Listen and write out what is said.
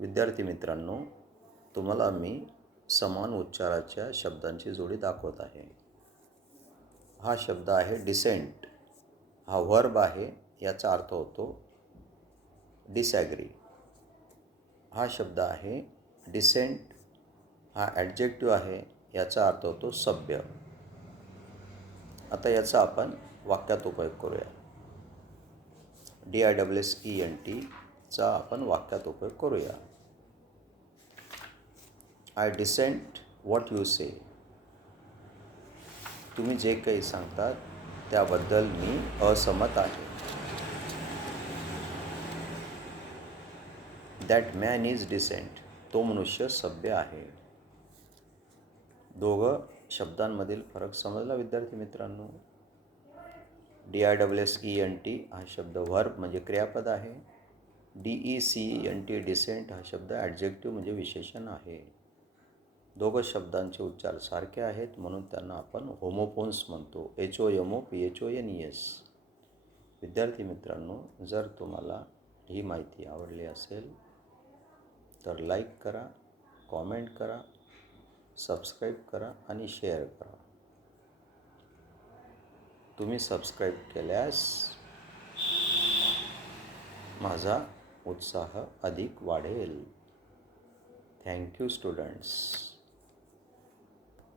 विद्यार्थी मित्रांनो, तुम्हाला मी समान उच्चाराच्या शब्दांची जोडी दाखवत आहे. हा शब्द आहे डिसेंट. हा वर्ब आहे, याचा अर्थ होतो डिसॲग्री. हा शब्द आहे डिसेंट. हा ॲडजेक्टिव्ह आहे, याचा अर्थ होतो सभ्य. आता याचा आपण वाक्यात उपयोग करूया. DISSENT चा आपण वाक्यात उपयोग करूया. I dissent what you say. तुम्ही जे काही सांगतात त्याबद्दल मी असहमत आहे. That man is decent. तो मनुष्य सभ्य आहे. दोघं शब्दांमधील फरक समजला विद्यार्थी मित्रांनो. DISSENT हा शब्द वर्ब म्हणजे क्रियापद आहे. DECENT डिसेंट हा शब्द ॲडजेक्टिव्ह म्हणजे विशेषण आहे. दोघं शब्दांचे उच्चार सारखे आहेत, म्हणून त्यांना आपण होमोफोन्स म्हणतो. HOMOPHONES. विद्यार्थी मित्रांनो, जर तुम्हाला ही माहिती आवडली असेल तर लाईक करा, कॉमेंट करा, सबस्क्राईब करा आणि शेअर करा. तुम्ही सबस्क्राईब केल्यास माझा उत्साह अधिक वाढेल. Thank you students.